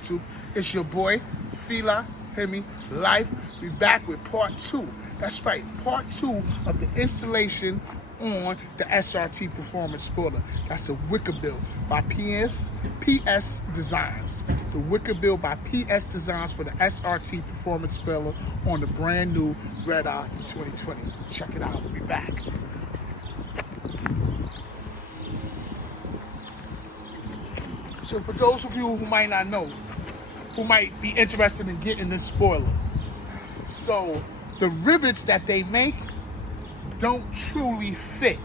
YouTube? It's your boy, Fila Hemi Life. We back with part 2. That's right, part 2 of the installation on the SRT Performance Spoiler. That's a wickerbill by PS Designs. The wickerbill by PS Designs for the SRT Performance Spoiler on the brand new redeye for 2020. Check it out, we'll be back. So for those of you who might not know, who might be interested in getting this spoiler, so the rivets that they make don't truly fit.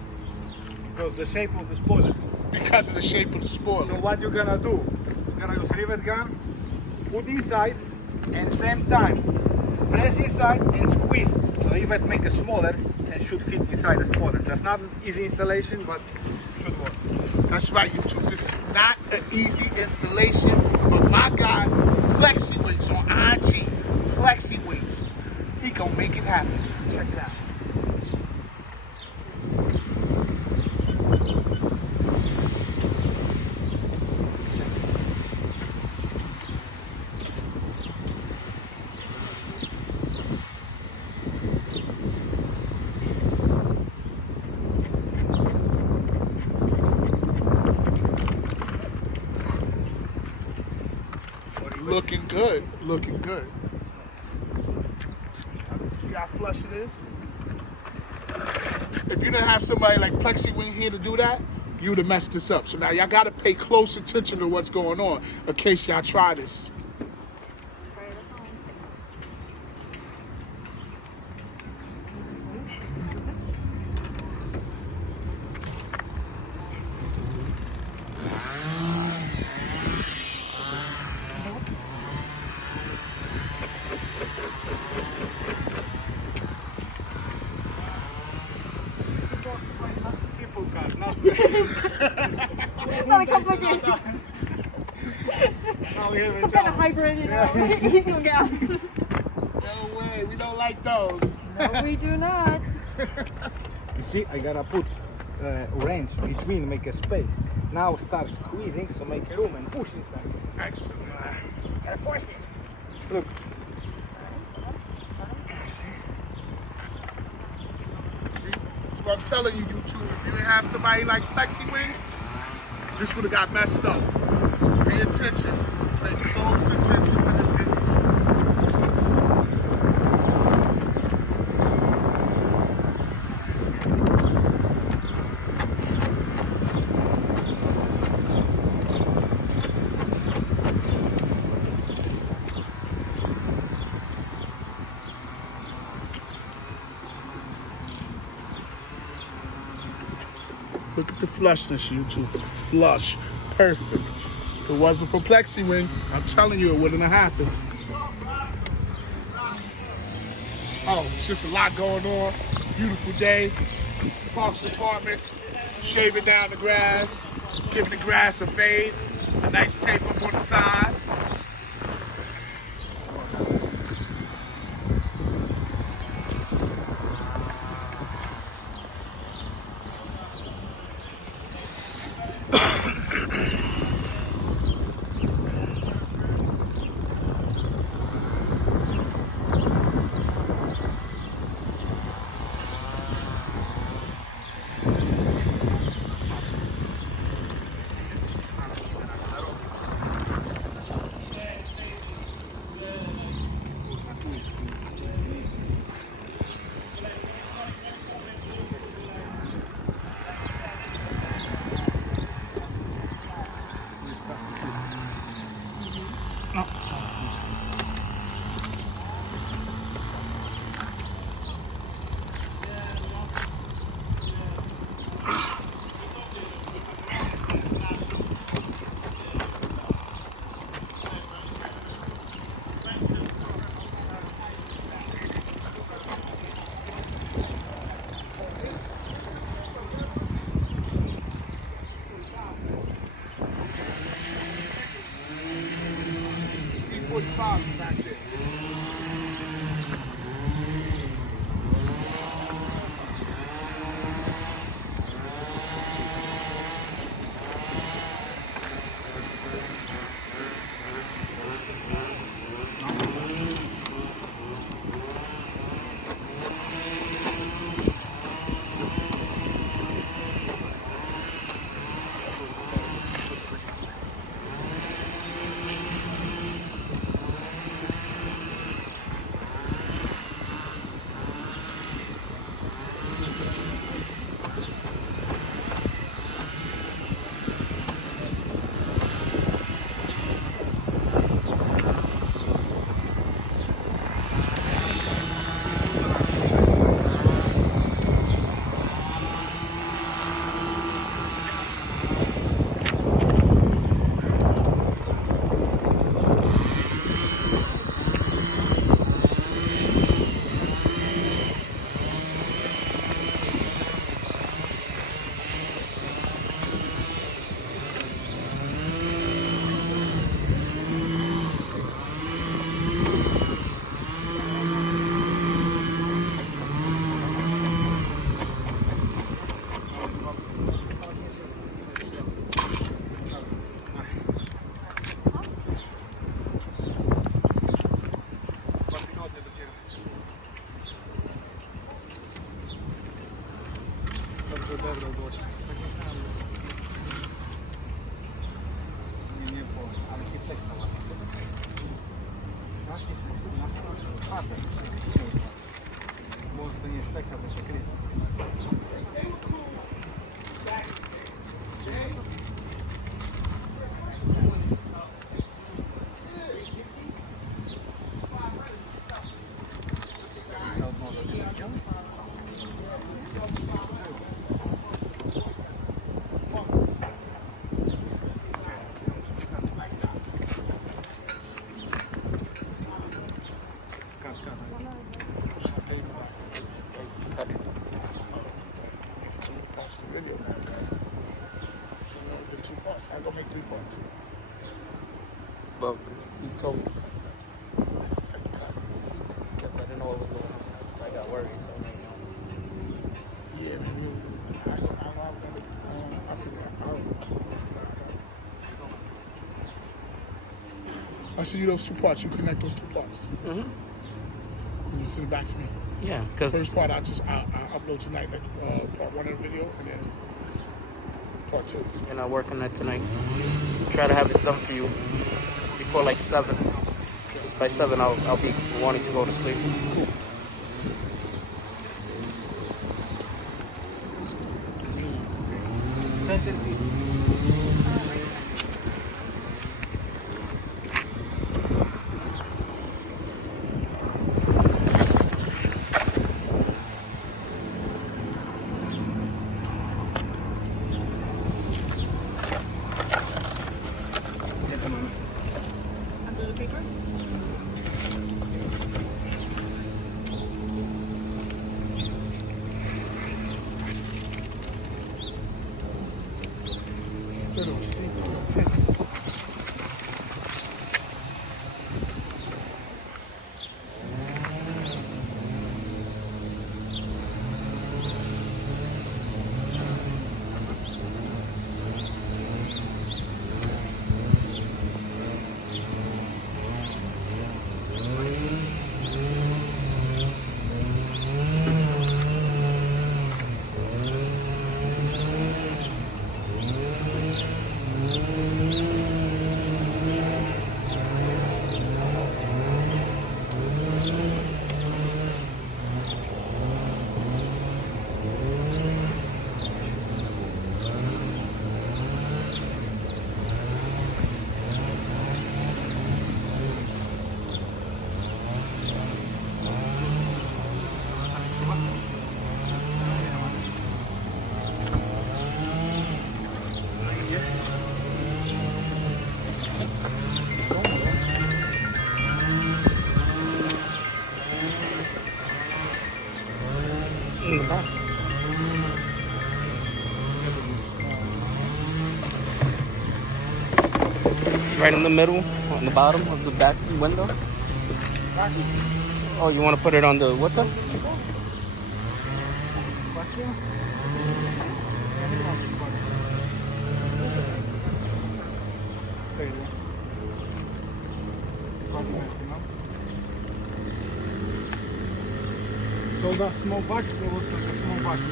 Because the shape of the spoiler. Because of the shape of the spoiler. So what you're gonna do? You're gonna use rivet gun, put inside, and same time press inside and squeeze. So rivet make it smaller and should fit inside the spoiler. That's not an easy installation, but should work. That's right, YouTube. This is not an easy installation, but my guy, Plexi-Wings on IG, Plexi-Wings, he gonna make it happen. Check it out. Looking good, looking good. See how flush it is? If you didn't have somebody like Plexi-Wing here to do that, you would have messed this up. So now y'all gotta pay close attention to what's going on in case y'all try this. It's not a complicated. Some kind of hybrid, you know, easy on gas. No way, we don't like those. No, we do not. You see, I gotta put wrench between, make a space. Now start squeezing, so make a room and push inside. Excellent. Gotta force it. Look. See, that's what I'm telling you, YouTube. If you didn't have somebody like Plexi-Wings, this would have got messed up. So pay attention, pay close attention to this install. Look at the flushness, YouTube. Flush. Perfect. If it wasn't for Plexi-Wing, I'm telling you, it wouldn't have happened. Oh, it's just a lot going on. Beautiful day. Parks Department. Shaving down the grass. Giving the grass a fade. A nice tape up on the side. dobro doći. Nije problem, ali ti tekst ovako. Znaš ti fleksibilno, znaš što hata, možda nije speksa da su krivi. Video now, okay? The 2 parts. I'm gonna make 3 parts. But you told me. Because I didn't know what was going on. I got worried, so I didn't know. Yeah, man. I figured out. I send you those 2 parts. You connect those 2 parts. Mm-hmm. You send it back to me. Yeah, because First part, I'll upload tonight, like part 1 of the video, and then part 2. you're not working on it tonight. Try to have it done for you before like 7. Because by 7, I'll be wanting to go to sleep. Cool. Under the paper? Little sequence tint. In the back. Right in the middle, on the bottom of the back window. Oh, you want to put it on the Wicker? So the small bucket, there was a small bucket.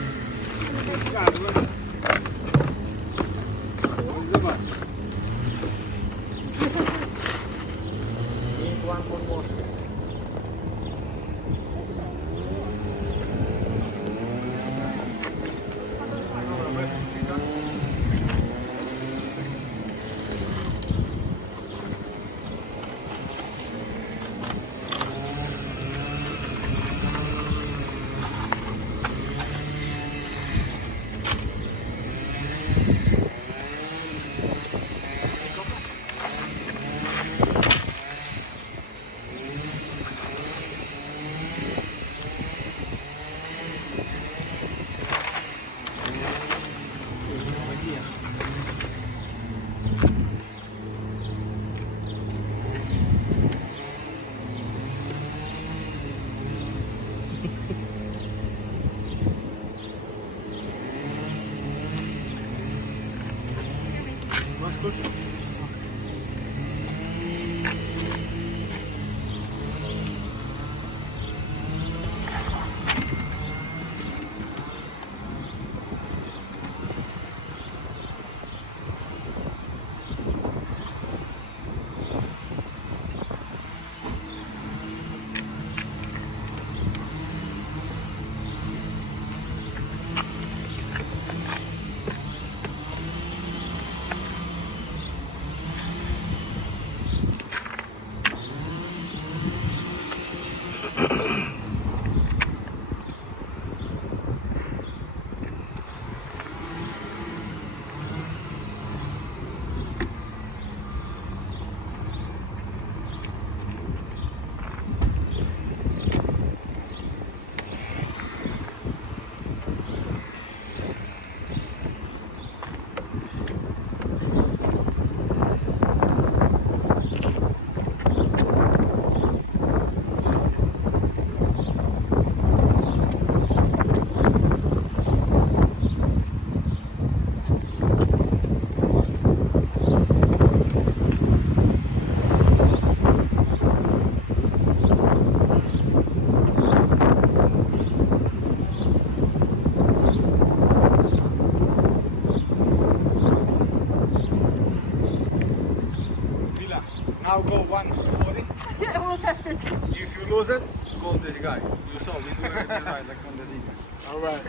like on the digger. All right.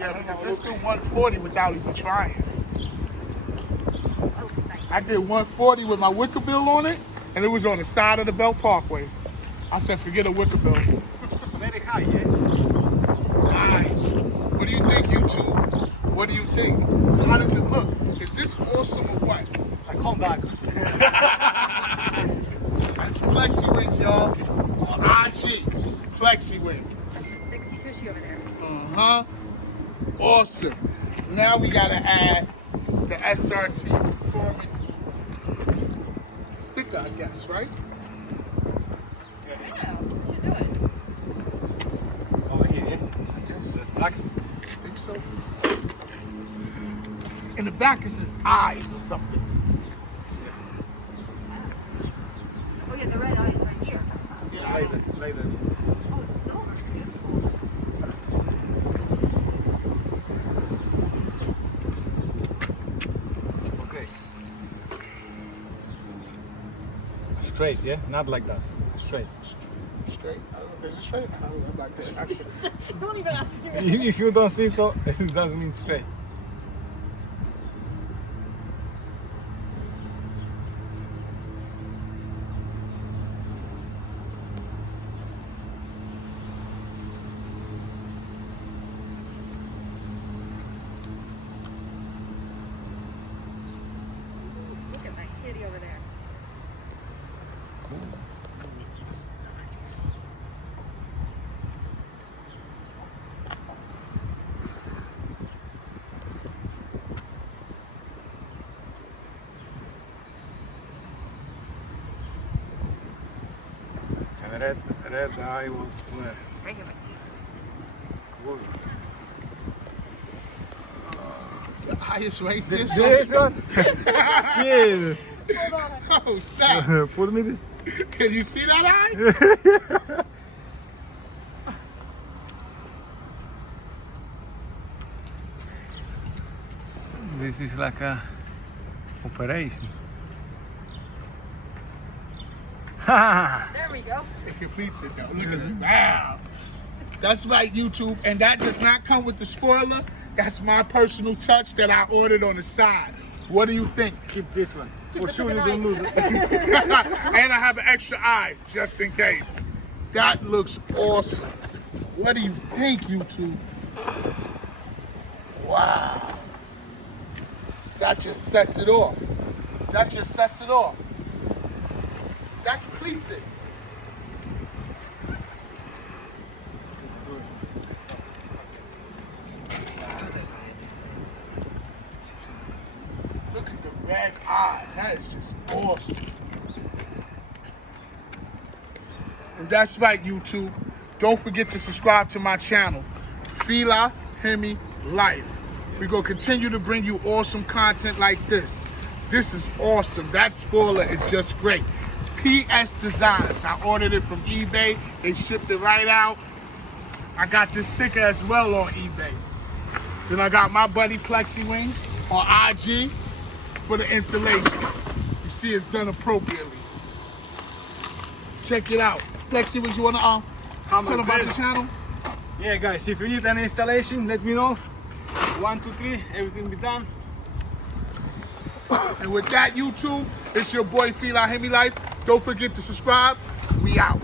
Yeah, because let's do 140 without even trying. I did 140 with my wickerbill on it, and it was on the side of the Bell Parkway. I said, forget a wickerbill. Very high, yeah? Nice. What do you think, YouTube? What do you think? How does it look? Is this awesome or what? I come back. That's Plexi Wings, y'all. On IG. Plexi Wings. That's the 60 tushy over there. Uh-huh. Awesome. Now we gotta add the SRT Performance sticker, I guess, right? Yeah, we should do it. Over here, yeah? That's black. I think so. In the back is his eyes or something. Oh yeah, the red eye is right here. Later. Oh, it's silver. Beautiful. Okay. Straight, yeah? Not like that. Straight. Straight. Is it straight? I'm like this. Don't even ask me. If you don't see so, it doesn't mean straight. Look at my kitty over there. And red eye was where? Right here. Cool. The highest rate this This one? Cheers! Hold on. Oh, stop. Put me this. Can you see that eye? This is like a operation. There we go. It completes it though. Look at it. Wow. That's right, YouTube. And that does not come with the spoiler. That's my personal touch that I ordered on the side. What do you think? Keep this one. Keep For the sure you second don't lose it. And I have an extra eye, just in case. That looks awesome. What do you think, YouTube? Wow. That just sets it off. That just sets it off. That completes it. Look at the red eye. That is just awesome. And that's right, YouTube. Don't forget to subscribe to my channel, Finalizing Life. We're going to continue to bring you awesome content like this. This is awesome. That spoiler is just great. Psdesigns. I ordered it from eBay. They shipped it right out. I got this sticker as well on eBay. Then I got my buddy Plexi Wings on IG for the installation. You see it's done appropriately. Check it out. Plexi Wings, you want to tell them about the channel? Yeah, guys, if you need an installation, let me know. 1, 2, 3, everything be done. And with that, YouTube, it's your boy Finalizing Life. Don't forget to subscribe. We out.